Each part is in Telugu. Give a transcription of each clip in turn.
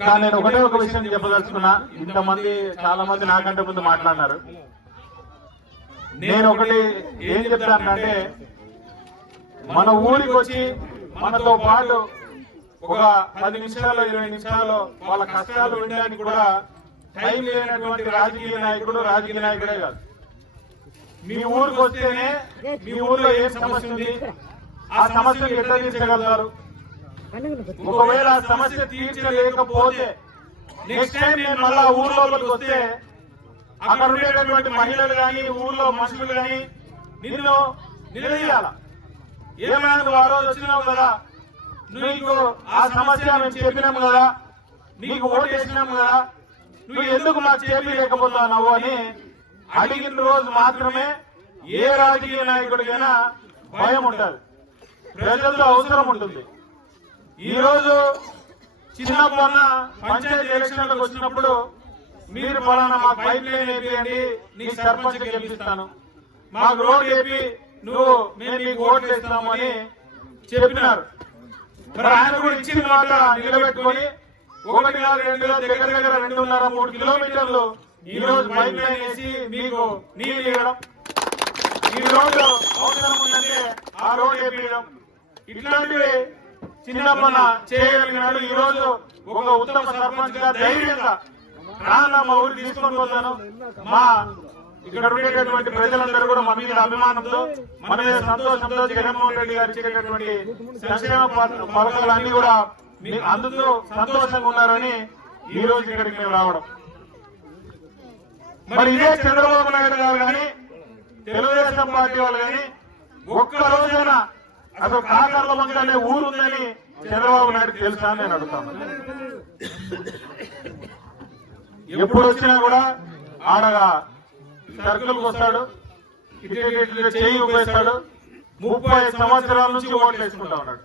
కానీ నేను ఒకటే ఒక విషయం చెప్పదలుచుకున్నా. ఇంతమంది చాలా మంది నాకంటే ముందు మాట్లాడినారు. నేను ఒకటి ఏం చెప్తానంటే మన ఊరికి వచ్చి మనతో పాటు ఒక పది నిమిషాలు ఇరవై నిమిషాలు వాళ్ళ కష్టాలు వినడానికి కూడా టైం లేనటువంటి రాజకీయ నాయకుడు రాజకీయ నాయకుడే కాదు. మీ ఊరికి వస్తేనే మీ ఊర్లో ఏం సమస్య ఉంది? ఆ సమస్యను ఎట్లా తీర్చగలుగుతారు? ఒకవేళ ఆ సమస్య తీర్చలేకపోతే నెక్స్ట్ టైం నేను మళ్ళా ఊర్ వస్తే అక్కడ ఉండేటటువంటి మహిళలు కానీ ఊర్లో మనుషులు కానీ నిన్ను నిలదీయాల. ఏమైనా నువ్వు ఆ రోజు వచ్చినావు కదా నీకు ఆ సమస్య మేము చెప్పినాము కదా నీకు ఓటు వేసినాము కదా నువ్వు ఎందుకు మాకు చెప్పి అని అడిగిన రోజు మాత్రమే ఏ రాజకీయ నాయకుడికైనా భయం ఉంటుంది. ప్రజల్లో అవసరం ఉంటుంది. ఈరోజు చిన్న మొన్న పంచాయతీ ఎలక్షన్లకు వచ్చినప్పుడు మీరు పలానా మాకు పైప్ లైన్ వేపియండి నీకు సర్పంచ్ గెలిపిస్తాను మాకు రోడ్ వేపి నువ్వు మేము నీకు ఓట్లు వేస్తాము అని చెప్పినారు. మరి ఆయన కూడా ఇచ్చిన మాట నిలబెట్టుకొని ఒకటి కాదు రెండు దగ్గర దగ్గర రెండున్నర మూడు కిలోమీటర్లు ఈ రోజు పైప్ లైన్ వేసి మీకు నీళ్ళు ఇవ్వడం. ఈ రోజు అవసరం ఉందంటే ఆ రోడ్ వేపించడం ఇట్లాంటివి చిన్నప్పన చేయగలిగినాడు. ఈ రోజు ఒక ఉత్తమ సర్పంచ్గా ధైర్యంగా రాన్న మా ఊరికి తీసుకొని పోతాను. మా ఇక్కడ ఉండేటటువంటి ప్రజలందరూ కూడా మా మీద అభిమానంతో మన మీద సంతోషంతో జగన్మోహన్ రెడ్డి గారు ఇచ్చేటటువంటి సంక్షేమ పథకాలన్నీ కూడా అందులో సంతోషంగా ఉన్నారని ఈ రోజు ఇక్కడికి మేము రావడం. మరి ఇదే చంద్రబాబు నాయుడు గారు కానీ తెలుగుదేశం పార్టీ వాళ్ళు కానీ ఒక్క రోజైనా అసలు కాకర్ల మంగ అనే ఊరు ఉందని చంద్రబాబు నాయుడు తెలుసా నేను అడుగుతాను. ఎప్పుడు వచ్చినా కూడా ఆడగా సర్కిల్కి వస్తాడు చేయి ఉపయోగిస్తాడు ముప్పై సంవత్సరాల నుంచి ఓట్లు వేసుకుంటా ఉన్నాడు.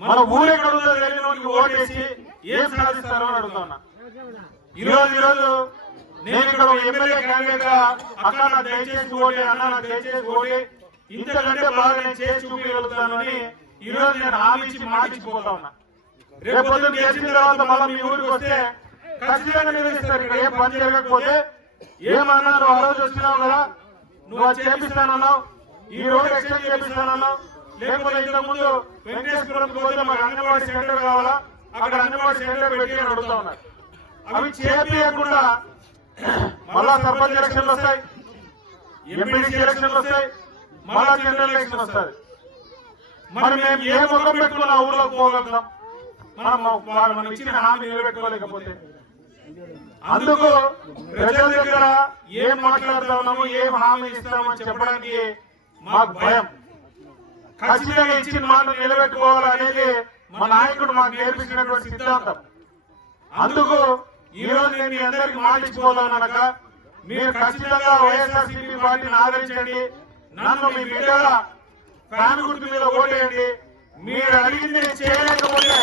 మన ఊరెక్కడ ఉందో తెలియని వాడికి ఓటేసి ఏం సాధిస్తారో అని అడుగుతా ఉన్నా. ఈ రోజు నేను ఇక్కడ ఎమ్మెల్యే క్యాండిడేట్గా అక్క నాకు దయచేసి ఓటే అన్న నాకు దయచేసి ఓటే ఇంతకంటే బాగా నేను చేసి చూపించగలుగుతాను అని ఈ రోజు నేను హామీ ఇచ్చి ఉన్నా. రేపు పొద్దున్న చేసిన తర్వాత మళ్ళీ మీ ఊరికి వస్తే ఖచ్చితంగా నిలదీస్తారు ఇక్కడ. ఏ పని జరగకపోతే ఏమన్నారు? ఆ రోజు వచ్చినావు కదా. నువ్వు అది చేపిస్తానన్నావు. ఈ రోజు ఎక్స్చేంజ్ చేపిస్తానన్నావు. లేకపోతే ఇంతకు ముందు వెంకటేశ్వరం పోతే మాకు అంగన్వాడీ సెంటర్ కావాలా? అక్కడ అంగన్వాడీ సెంటర్ పెట్టి అని అడుగుతా ఉన్నారు. అవి చేపించకుండా మళ్ళా సర్పంచ్ ఎలక్షన్లు వస్తాయి. ఎంపీడీ ఎలక్షన్లు వస్తాయి. మళ్ళా జనరల్ ఎలక్షన్ వస్తాయి మరి మేము ఏ ముఖం పెట్టుకుని ఆ ఊర్లోకి పోగలుగుతాం. మనం మనం ఇచ్చిన హామీ నిలబెట్టుకోలేకపోతే. అందుకు ప్రజల దగ్గర ఏం మాట్లాడుతా ఉన్నాము ఏం హామీ ఇస్తామని చెప్పడానికి మాకు భయం. ఖచ్చితంగా ఇచ్చిన మాట నిలబెట్టుకోవాలి అనేది మా నాయకుడు మాకు నేర్పించినటువంటి సిద్ధాంతం. అందుకు ఈ రోజు నేను మీ అందరికి మాట ఇచ్చిపోతానక మీరు ఖచ్చితంగా వైఎస్ఆర్సీపీ పార్టీని ఆదరించండి. నన్ను మీ బిడ్డగా ఫ్యాన్ గుర్తు మీద ఓటేయండి. మీరు అడిగింది నేను చేయలేకపోతే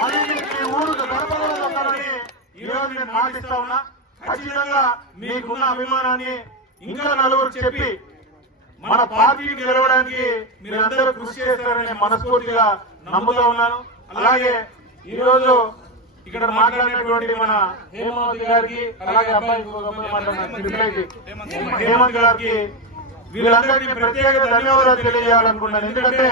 మళ్ళీ మీ ఊరుకు గడపలో ఈరోజు ఈ రోజు నేను మాటిస్తా ఉన్నా. ఖచ్చితంగా మీకున్న అభిమానాన్ని ఇంకా నలుగురు చెప్పి మన పార్టీని గెలవడానికి మీరందరూ కృషి చేస్తారని మనస్ఫూర్తిగా నమ్ముతా ఉన్నాను. అలాగే ఈరోజు ఇక్కడ మాట్లాడినటువంటి మన హేమావతి గారికి అలాగే అబ్బాయి హేమంత్ గారికి వీళ్ళందరికీ ప్రత్యేక ధన్యవాదాలు తెలియజేయాలనుకున్నాను ఎందుకంటే